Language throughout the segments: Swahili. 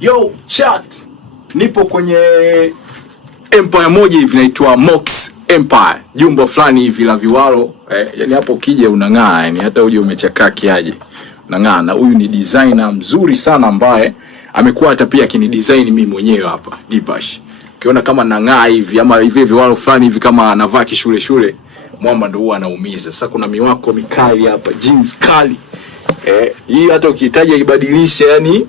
Yo chat, nipo kwenye empire moja hivi inaitwa Mox Empire, jumba fulani hivi la viwalo yani hapo ukija unang'aa, yani hata uje umechakaa kiaje unang'aa. Na huyu ni designer mzuri sana ambaye amekuwa hata pia akini design mimi mwenyewe hapa Dipash. Ukiona kama nang'aa hivi ama hivi viwalo fulani hivi kama anavaa kishule mwamba ndo huwa anaumiza. Sasa kuna miwako mikali hapa, jeans kali hii hata ukihitaji ibadilishe, yani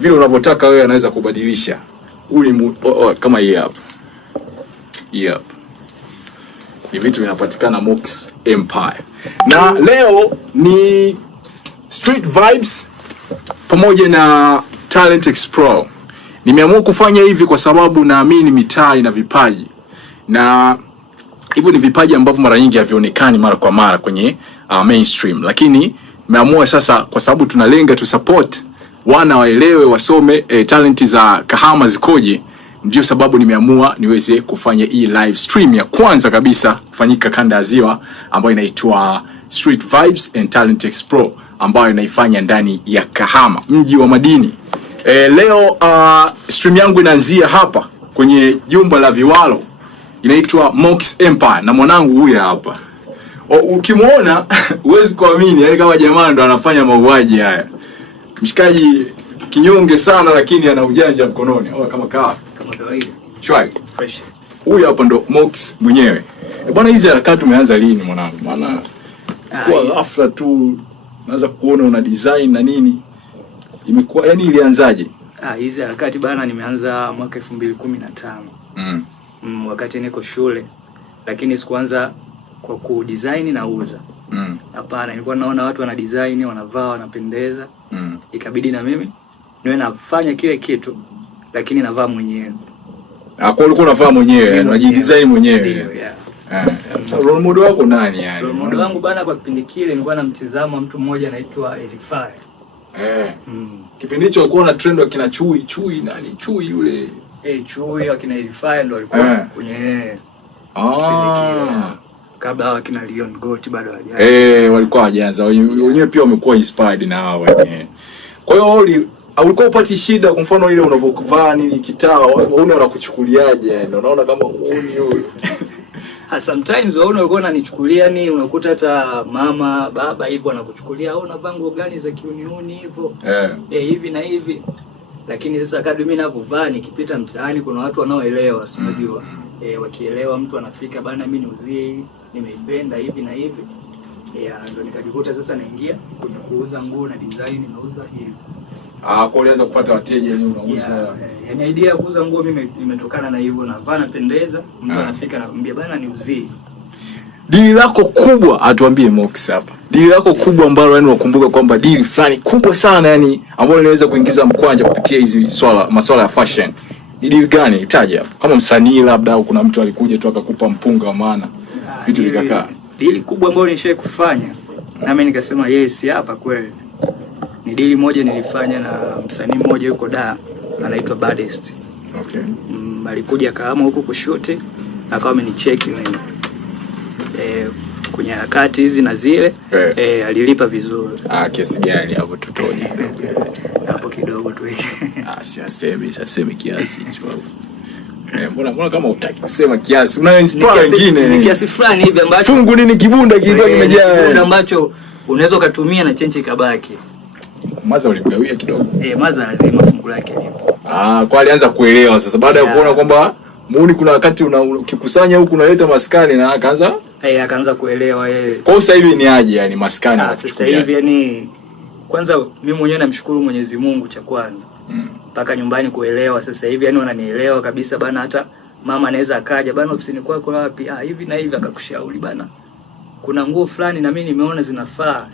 vile unavyotaka wewe anaweza kubadilisha. Uli kama hii hapa. Yep. Ni vitu vinapatikana Mox Empire. Na leo ni street vibes pamoja na talent explore. Nimeamua kufanya hivi kwa sababu naamini mitaa ina vipaji. Na hivyo ni vipaji ambavyo mara nyingi havionekani mara kwa mara kwenye mainstream. Lakini nimeamua sasa kwa sababu tunalenga tu support wana waelewe, wasome talenti za Kahama zikoje. Ndio sababu nimeamua niweze kufanya hii live stream ya kwanza kabisa kufanyika kanda ya Ziwa, ambayo inaitwa Street Vibes and Talent Explore, ambayo inaifanya ndani ya Kahama, mji wa madini. Leo stream yangu inaanzia hapa kwenye jumba la viwalo, inaitwa Mox Empire, na mwanangu huyu hapa. Ukimuona huwezi kuamini, yani kama jamaa ndo anafanya mauaji haya. Mshikaji kinyonge sana lakini ana ujanja mkononi. Kama kawaida. Shwari. Fresh. Huyu hapa ndo Mox mwenyewe. Bwana, hizi harakati umeanza lini mwanangu? Maana kwa ghafla tu naanza kuona una design na nini. Imekuwa yani ilianzaje? Hizi harakati bana nimeanza mwaka 2015. Wakati niko shule. Lakini sikuanza kwa ku design na uza. Hapana, nilikuwa naona watu wana design, wanavaa, wanapendeza. Ikabidi na mimi niwe nafanya kile kitu lakini navaa mwenyewe. Kwa ulikuwa unavaa mwenyewe, unajidesign mwenyewe. Sasa role model wako nani yani? Role model wangu bana kwa kipindi kile nilikuwa namtizama mtu mmoja anaitwa Elifai. Kipindi hicho alikuwa na trend akina Chui nani? Chui yule. Chui akina Elifai ndo alikuwa kwenye kabla wakina Leon Gotti bado hawajaanza. Walikuwa hawajaanza. Wenyewe pia wamekuwa inspired na hao wenyewe. Kwa hiyo ulikuwa upati shida kwa mfano ile unapovaa nini kitaa, wanakuchukuliaje? Ndio unaona kama uoni huyo. Sometimes wao walikuwa wananichukulia ni unakuta hata mama, baba hivyo wanakuchukulia au unavaa nguo gani za kiuniuni hivyo. Hivi na hivi. Lakini sasa kadri mimi ninavyovaa nikipita mtaani kuna watu wanaoelewa, si unajua. Wakielewa mtu anafika bana mimi niuzie nimeipenda hivi na hivi. Ndio nikajikuta sasa naingia kwenye kuuza nguo na design nauza hivi. Kwa ulianza kupata wateja yani unauza. Yani idea ya kuuza nguo mimi imetokana na hivyo, navaa napendeza, mtu anafika anambia bana niuzie. Dili lako kubwa atuambie Mox hapa. Dili lako kubwa ambalo yani unakumbuka kwamba dili fulani kubwa sana yani ambalo linaweza kuingiza mkwanja kupitia hizi masuala ya fashion. Ni dili gani? Itaje hapo. Kama msanii labda au kuna mtu alikuja tu akakupa mpunga wa maana. Vitu vikakaa. Dili kubwa ambayo nishaye kufanya na mimi nikasema yes hapa kweli. Ni dili moja nilifanya na msanii mmoja yuko Dar anaitwa Baddest. Alikuja Kahama huko kushoot akawa amenicheki mimi. Kwenye harakati hizi na zile alilipa vizuri. Kiasi gani hapo tutoje? Hapo kidogo tu hiki. Sasemi kiasi hicho. Mbona kama utaki kusema kiasi? Una inspire wengine. Ni kiasi fulani hivi ambacho fungu nini kibunda kilikuwa kimejaa. Kibunda ambacho unaweza kutumia na chenchi kabaki. Maza ulimgawia kidogo. Maza lazima fungu lake lipo. Kwa alianza kuelewa sasa baada ya kuona kwamba muuni kuna wakati ukikusanya huku unaleta maskani na akaanza kuelewa yeye. Kwa sasa hivi ni aje yani maskani sasa hivi yani kwanza mimi mwenyewe namshukuru Mwenyezi Mungu cha kwanza. Mpaka nyumbani kuelewa sasa hivi yani wananielewa kabisa bana, hata mama anaweza akaja bana ofisini kwako wapi hivi na hivi akakushauri bana kuna nguo fulani na mimi nimeona zinafaa.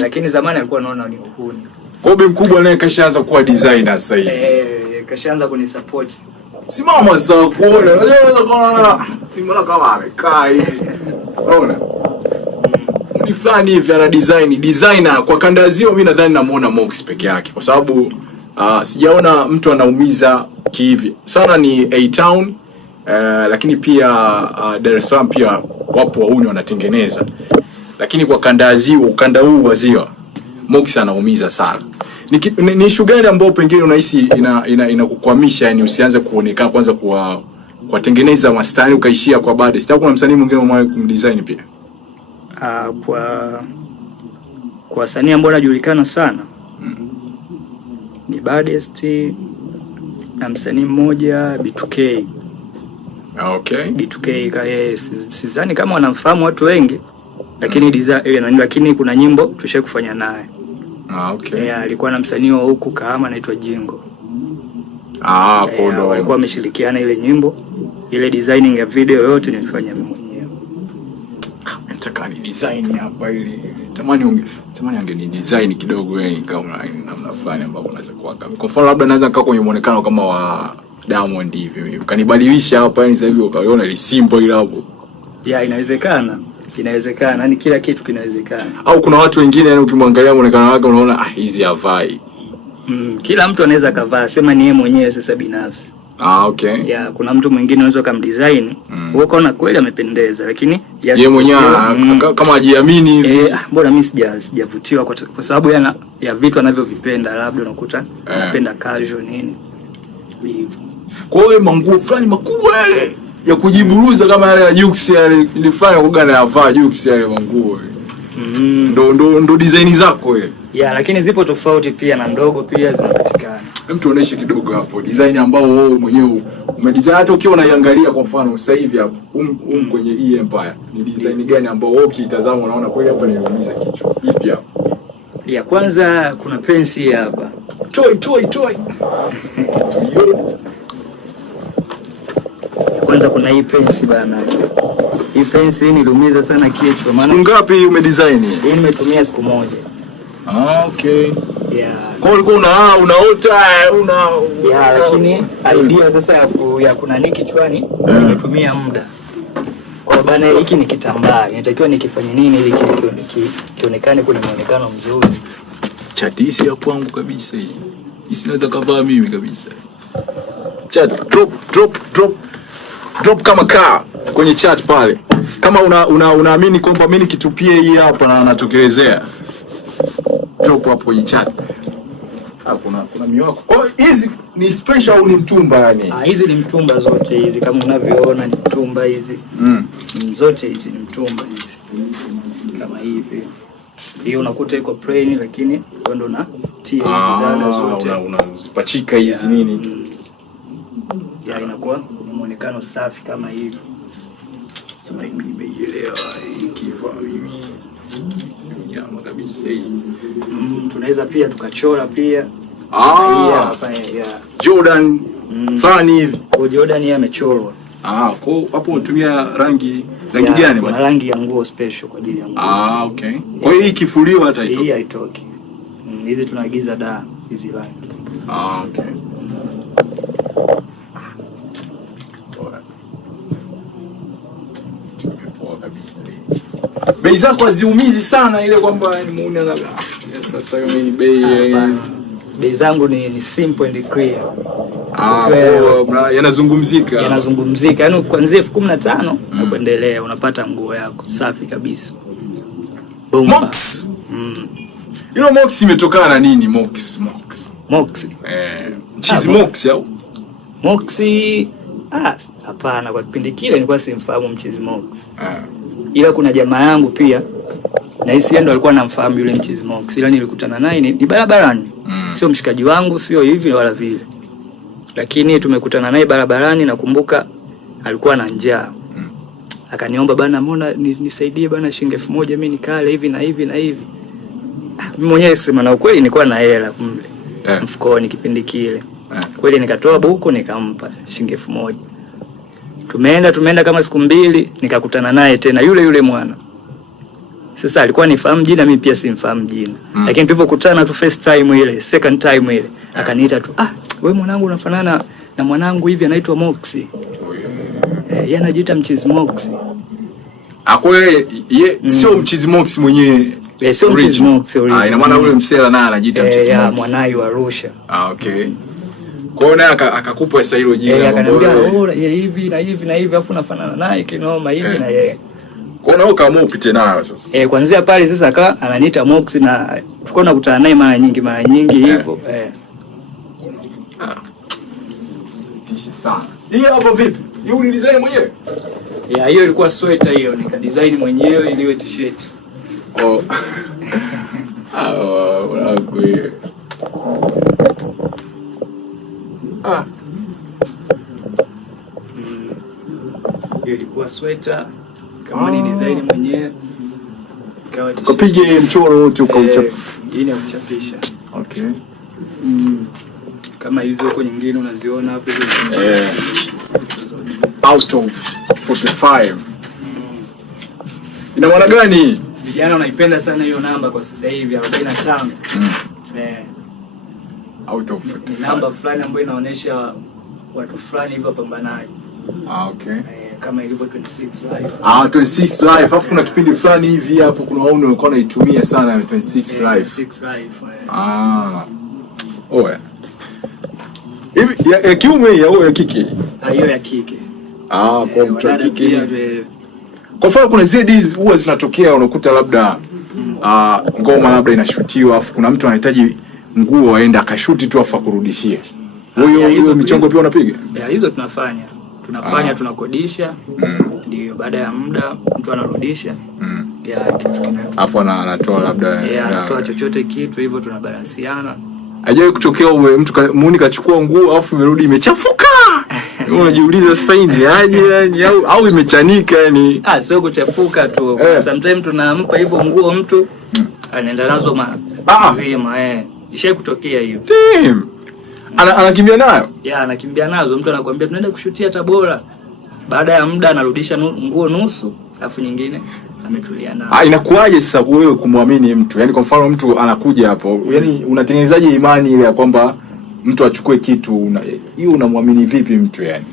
Lakini zamani alikuwa anaona ni uhuni. Kobe mkubwa naye kashaanza kuwa designer sasa hivi. Kashaanza kunisupport. Simama sasa kuona. Unaweza kuona nimeona kama amekaa hivi. Unaona? Ni fulani hivi ana designer kwa kanda ya Ziwa. Mimi nadhani namuona Mox peke yake kwa sababu sijaona mtu anaumiza kihivi. Sana ni A-Town lakini pia Dar es Salaam pia wapo wauni wanatengeneza. Lakini kwa kanda ya Ziwa, ukanda huu wa Ziwa Mox anaumiza sana. Ni issue gani ambayo pengine unahisi inakukwamisha yani usianze kuonekana kwanza kuwatengeneza mastani ukaishia kwa bado? Sitaki kuna msanii mwingine umewahi kumdesign pia? Kwa wasanii ambao wanajulikana sana ni Baddest na msanii mmoja B2K. Okay. B2K sidhani kama wanamfahamu watu wengi, lakini kuna nyimbo tushakufanya naye. Okay. Alikuwa na msanii wa huku Kahama anaitwa Jingo. Kondo. Walikuwa wameshirikiana ile nyimbo. Ile designing ya video yote nilifanya mimi mwenyewe. Nataka ni design hapa ili tamani angeni design kidogo yani kama namna fulani ambapo unaweza kuwaka. Kwa mfano labda naweza nikaa kwenye muonekano kama wa Diamond hivi. Ukanibadilisha hapa yani sasa hivi ukaiona ile simple ile hapo. Inawezekana. Inawezekana, yani kila kitu kinawezekana. Au kuna watu wengine yani ukimwangalia muonekano wake unaona hizi havai. Kila mtu anaweza kavaa, sema ni yeye mwenyewe sasa binafsi. Okay. Kuna mtu mwingine unaweza kumdesign, wewe ukaona kweli amependeza, lakini yeye mwenyewe kama hajiamini hivi. Mbona mimi sijavutiwa kwa sababu ya vitu anavyovipenda, labda unakuta anapenda casual nini. Kwa hiyo manguo fulani makubwa yale ya kujiburuza kama yale ya Jux yale nilifanya kwa gani yavaa Jux yale manguo. Ndo design zako wewe. Lakini zipo tofauti pia na ndogo pia zinapatikana. Hem, tuoneshe kidogo hapo design ambao wewe mwenyewe umedesign, hata ukiwa unaiangalia kwa mfano sasa hivi hapo kwenye hii Empire. Ni design gani ambao wewe ukitazama unaona kweli hapa niliumiza kichwa. Ipi hapo? Kwanza kuna pensi hapa. Toy. Kwanza kuna hii pensi bana. Hii pensi niliumiza sana kichwa maana. Siku ngapi umedesign hii? Hii nimetumia siku moja. Okay. Kwa hiyo unaota lakini idea sasa ya kunani kichwani nimetumia muda. Kwa bana hiki ni kitambaa. Inatakiwa nikifanye nini ili kionekane kwenye muonekano mzuri. Chatisi ya kwangu kabisa hii. Hii sinaweza kavaa mimi kabisa. Chat drop kama kaa kwenye chat pale. Kama unaamini kwamba mimi nikitupie hii hapa na natokelezea. Drop hapo kwenye chat. Kuna miwako. Hizi ni special au ni mtumba yani? Hizi ni mtumba zote hizi kama unavyoona ni mtumba hizi. Zote hizi ni mtumba hizi. Kama hivi. Hiyo unakuta iko plain lakini ndo na tia hizi zaga zote. Unazipachika hizi nini? Inakuwa muonekano safi kama hivi. Sasa mimi nimeelewa kifaa mimi. Sio nyama kabisa hii. Tunaweza pia tukachora pia. Jordan fani hivi. Kwa Jordan yeye amechorwa. Kwa hapo unatumia rangi gani bwana? Rangi ya nguo special kwa ajili ya nguo. Okay. Kwa hiyo hii kifuliwa hata haitoki. Hii haitoki. Hizi tunaagiza hizi rangi. Okay. Bei zako haziumizi sana ile kwamba ni muone na sasa hiyo ni bei zangu ni simple and clear. Yanazungumzika. Yaani kuanzia 15,000 na kuendelea unapata nguo yako safi kabisa. Mox. Hilo Mox imetokana na nini Mox? Cheese Mox au? Mox hapana, kwa kipindi kile nilikuwa simfahamu mchizi Mox. Ila kuna jamaa yangu pia na hisi ndo alikuwa anamfahamu yule mchizi Mox. Ila nilikutana naye ni barabarani. Sio mshikaji wangu, sio hivi wala vile. Lakini tumekutana naye barabarani, nakumbuka alikuwa na njaa. Akaniomba bana, mbona nisaidie bana shilingi 1000 mimi nikale hivi na hivi na hivi. Mimi mwenyewe sema na ukweli nilikuwa na hela kumle. Mfukoni kipindi kile. Kweli nikatoa buku nikampa shilingi 1000. Tumeenda kama siku 2 nikakutana naye tena yule mwana. Sasa alikuwa nifahamu jina, mimi pia simfahamu jina. Lakini tulipokutana tu first time ile, second time ile, akaniita tu, wewe mwanangu unafanana na mwanangu hivi anaitwa Mox. Yeye anajiita mchizi Mox. Sio mchizi Mox mwenyewe. Sio mchizi Mox original. Ina maana ule msela naye anajiita mchizi Mox. Mwanai wa Arusha. Okay. Kwa hiyo naye akakupa sasa hilo jina. Akaniambia hivi na hivi na hivi afu nafanana naye kinoma hivi na yeye. Kwa nini kama upite nayo sasa? Kuanzia pale sasa akawa ananiita Mox na tulikuwa tunakutana naye mara nyingi hivyo. Tisha sana. Hii hapo vipi? Hii ni design mwenyewe? Hiyo ilikuwa sweater hiyo, nika design mwenyewe iliwe t-shirt. Oh. Wanangu hiyo. Hiyo ilikuwa sweater kama ni design mwenyewe. Kupige mchoro wote ukauchapa. Hii ni ya kuchapisha. Okay. Kama hizo huko nyingine unaziona hapo hizo. Out of 45. Ina maana gani? Vijana wanaipenda sana hiyo namba kwa sasa hivi 45. Out of 45. Namba fulani ambayo inaonyesha watu fulani hivyo pambanaji. Okay. Kama ilivyo 26 live. 26 live. Afu kuna kipindi fulani hivi hapo kuna wao walikuwa wanaitumia sana 26 live. 26 live. Oya. Hivi ya kiume au ya kike? Hiyo ya kike. Kwa mtu wa kike. Kwa mfano kuna ZDs huwa zinatokea unakuta labda ngoma labda inashutiwa afu kuna mtu anahitaji nguo aenda akashuti tu afa kurudishia. Hiyo michongo pia unapiga? Hizo tunafanya. Tunakodisha. Ndio baada ya muda mtu anarudisha. Afu anatoa labda anatoa chochote kitu hivyo tunabalansiana. Hajawahi kutokea mtu muuni kachukua nguo afu imerudi imechafuka. Unajiuliza sasa hii ni aje yani au imechanika yani? Sio kuchafuka tu. Sometimes tunampa hivyo nguo mtu anaenda nazo mazima Isha kutokea hiyo. Damn. Anakimbia nayo? Anakimbia nazo. Mtu anakuambia tunaenda kushutia Tabora. Baada ya muda anarudisha nguo nusu, alafu nyingine ametulia nayo. Inakuaje sasa wewe kumwamini mtu? Yaani kwa mfano mtu anakuja hapo, yaani unatengenezaje imani ile ya kwamba mtu achukue kitu hiyo unamwamini vipi mtu yani?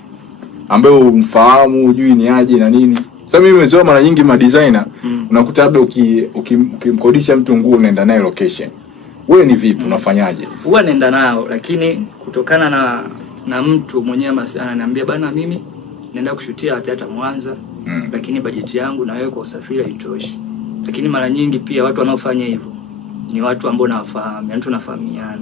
Ambaye umfahamu, hujui ni aje na nini. Sasa mimi nimezoea mara nyingi ma designer unakuta labda ukimkodisha mtu nguo unaenda naye location. Wewe ni vipi unafanyaje? Huwa naenda nao lakini kutokana na mtu mwenyewe ananiambia bana mimi naenda kushutia hata Mwanza lakini bajeti yangu na wewe kwa usafiri haitoshi. Lakini mara nyingi pia watu wanaofanya hivyo ni watu ambao nawafahamu, yani tunafahamiana.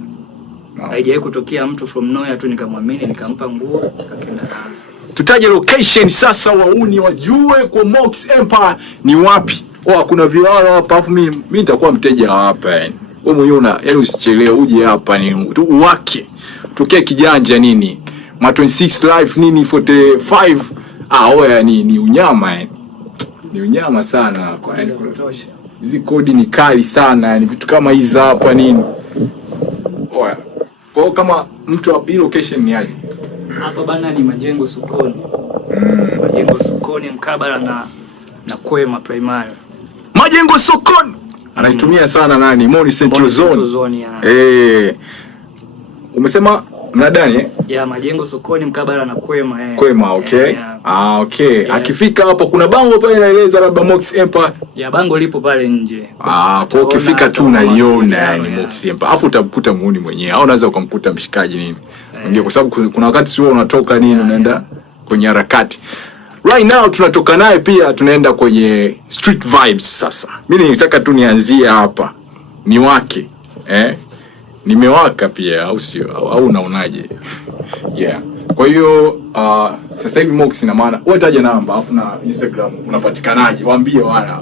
Haijawahi kutokea mtu from nowhere tu nikamwamini nikampa nguo akaenda nazo. Tutaje location sasa wauni wajue kwa Mox Empire ni wapi. Kuna viwalo hapa afu mimi nitakuwa mteja hapa yani. Wewe mwenyewe yani usichelewe uje hapa ni wake. Tokea kijanja nini? Ma 26 live nini 45. Oya ni unyama yani. Ni unyama sana kwa yani. Hizi kodi ni kali sana yani vitu kama hizi hapa nini. Oya. Kwa kama mtu wa location ni aje? Hapa bana ni Majengo Sokoni. Majengo Sokoni mkabala na Kwema Primary. Majengo Sokoni. Anaitumia sana nani? Moni Central Zone. Umesema mnadani Majengo Sokoni mkabala na Kwema Kwema, okay. Okay. Akifika hapo kuna bango pale inaeleza labda Mox Empire. Bango lipo pale nje. Kwa ukifika tu unaliona yani Mox Empire. Afu utamkuta muuni mwenyewe. Au unaweza ukamkuta mshikaji nini. Ndio kwa sababu kuna wakati sio unatoka nini unaenda kwenye harakati. Right now tunatoka naye pia tunaenda kwenye street vibes sasa. Mimi nitaka tu nianzie hapa. Ni wake. Nimewaka pia au sio? Au unaonaje? Kwa hiyo sasa hivi Mox ina maana wewe taja namba afu na Instagram unapatikanaje? Waambie wana.